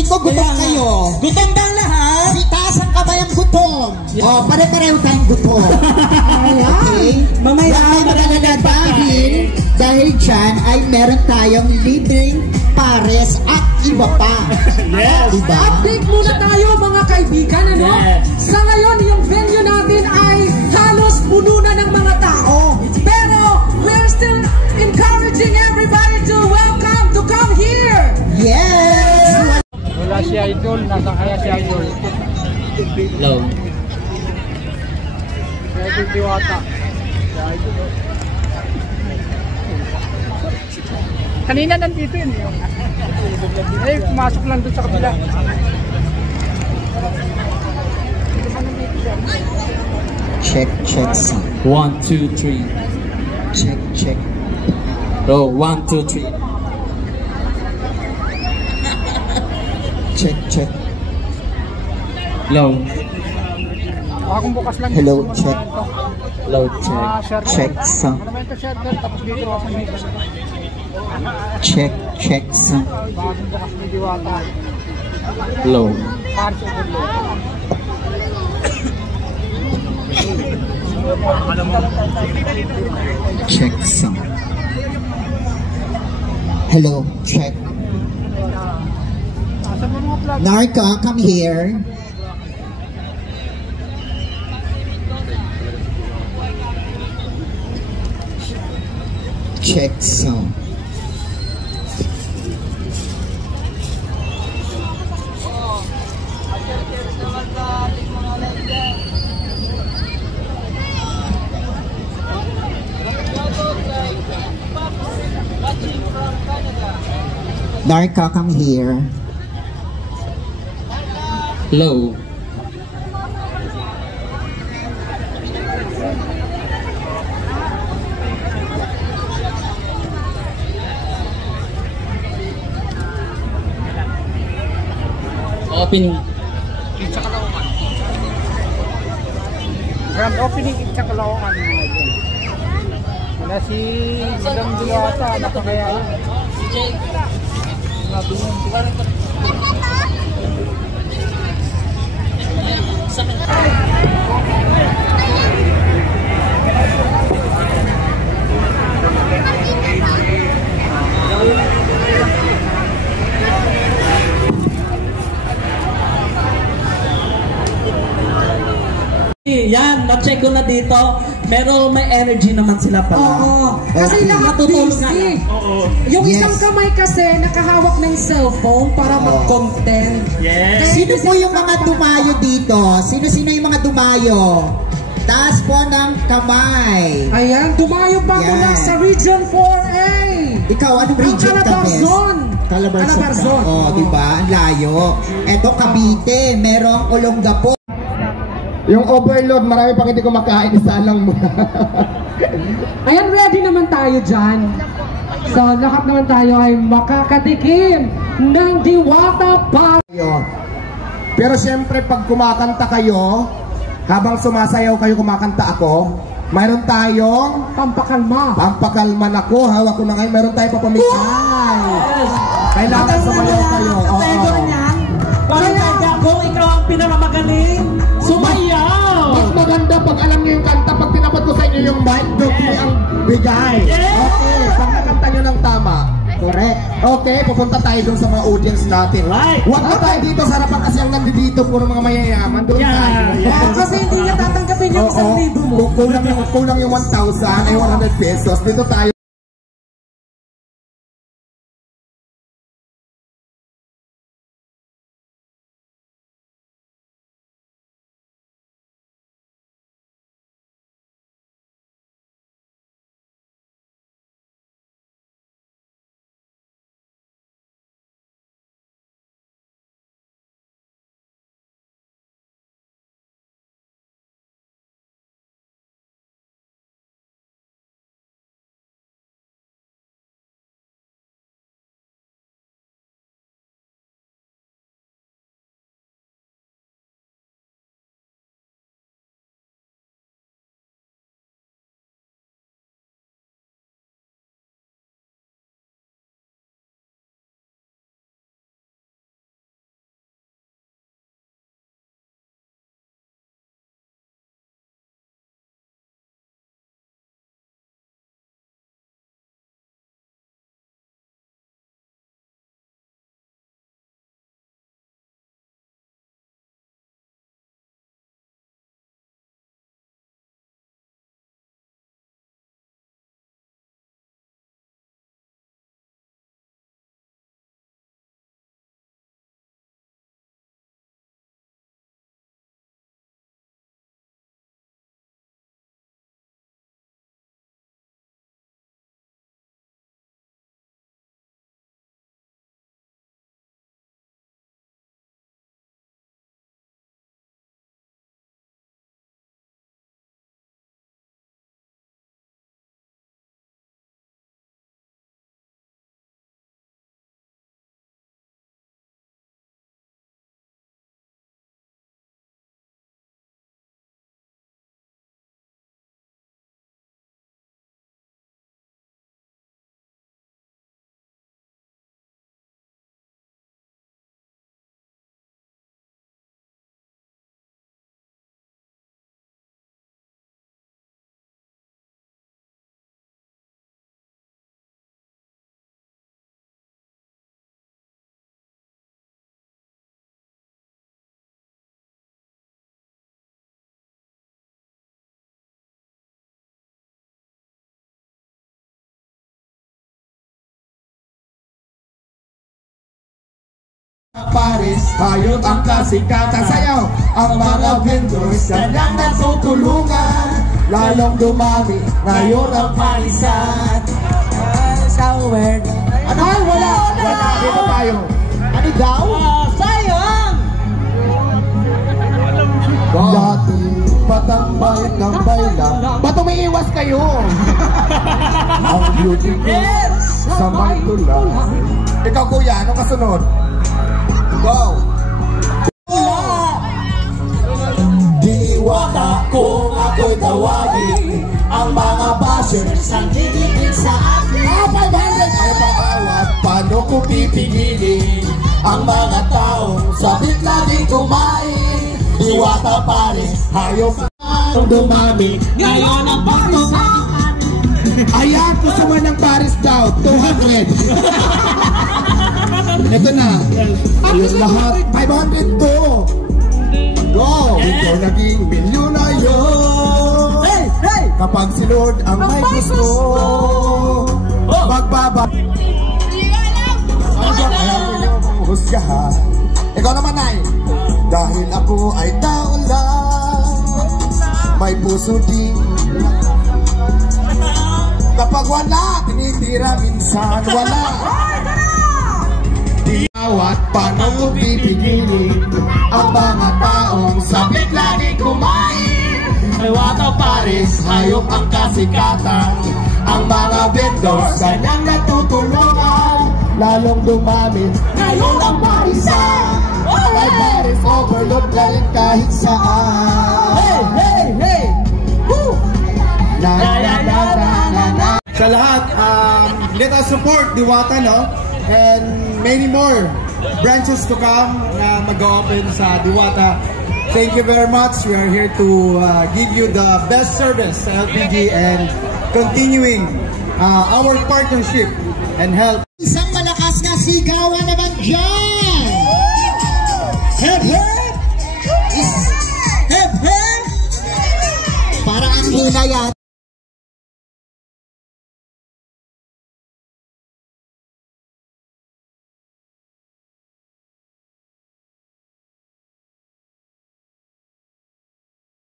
feeling ko gutom kayo. Gutom bang lahat? Taas ang kamay ang gutom. Oh, pare-pareho tayong gutom. Okay? Mamaya dahil dyan ay meron tayong libreng pares at iba pa. Yes. Diba? Update muna tayo mga kaibigan, ano? Yes. Sa ngayon, yung venue natin ay halos puno na ng mga tao. Pero, we're still encouraging everybody to come here. Yes! Wala si Idol, nasa kaya si Idol. Hello. Si Idol Diwata. Si Idol. Kanina nandito yun. Eh, pumasok lang doon sa kabila. Check. 1, 2, 3. Check. Row 1, 2, 3. Check. Hello. Akong bukas lang. Hello, check. Hello, check. Check sound. Ano ba ito, shuttle? Tapos dito ako sa dito. Check sound. Bagong bukas ni Diwata. Hello. Para sa ulo. Check sound. Hello, check. Asa mo mga plug? Narca, come here. Check sound. Narca, come here. Hello. Opening. Sa Caloocan. Grand opening sa Caloocan mga idol. Wala si Madam Diwata, napakaya yun. Sabi mo, Yan, na-check ko na dito. Pero may energy naman sila pala. Oo. Kasi lahat Natutulog na busy. lang. Yung Yes. isang kamay kasi nakahawak ng cellphone para mag-content. Yes. Sino po yung mga dumayo dito? Sino yung mga dumayo? Taas po ng kamay. Ayan, dumayo pa Yan. mula sa Region 4A. Ikaw, anong Ang region ka, Bes? Calabarzon. Calabarzon. Oh, di ba? Ang layo. Eto, Cavite. Merong Olongapo. yung overload, marami pang hindi kumakain, isa lang mo. Ayan, ready naman tayo dyan. So, lahat naman tayo ay makakatikim ng Diwata pa. Pero siyempre, pag kumakanta kayo, habang sumasayaw kayo, kumakanta ako, mayroon tayong Pampakalma. pampakalman ako, hawak ko na ngayon, mayroon tayong papamigay. Kailangan sumayaw kayo. Oo. Parang kung ikaw ang pinamamagaling, sumayaw! Mas maganda pag alam niyo yung kanta, pag tinapat ko sa inyo yung mic, doon ang bigay. Okay, pag nakanta nyo ng tama. Correct. Okay, pupunta tayo dun sa mga audience natin. Right. Huwag na tayo dito sa harapan kasi ang nandito puro mga mayayaman. Doon tayo. Kasi hindi niya tatanggapin yung 1,000 mo. Kulang yung 1,000 ay 100 pesos. Dito tayo. Paris, hayop ang kasikatan. Sayaw, ang mga vendors kanyang natutulungan, lalong dumami ngayon ang palisan. Shower. Ano? Wala. Dito tayo. Ano daw? Sayang! Dati patambay lang. Ba't umiiwas kayo? Ang beauty sa may tulang. Ikaw kuya, anong kasunod? Go! Diwata kung ako'y tawagin, ang mga bashers ang titigil sa akin. Ay paawat, paano ko pipigilin ang mga taong sabit laging kumain? Diwata Paris, hayop ang dumami, ngayon ang pagtusan. Ayan, gusto mo ng Paris daw, 200. Ito na, yung lahat, 500 to. Go! Ikaw naging milyonaryo. Kapag si Lord ang may gusto, magbaba. Ano ba kaya mo yung husgahan? Ikaw naman ay, dahil ako ay tao lang, may puso din. Kapag wala, tinitira minsan wala. Diwat, paano ko pipigilin ang mga taong sabit lagi kumain? Diwata Paris, hayop ang kasikatan, ang mga vendors kanyang natutulungan, lalong dumami ngayon ang parisan. Kay Paris, overload na rin kahit saan. Hey, hey, hey! Woo! Na, na, na, na, na, na. Sa lahat, let us support Diwata, no? And many more branches to come na mag-open sa Diwata. Thank you very much. We are here to give you the best service sa LPG and continuing our partnership and help. Isang malakas na sigawan naman dyan! Hep, hep! Hep, hep! Para ang hina yan.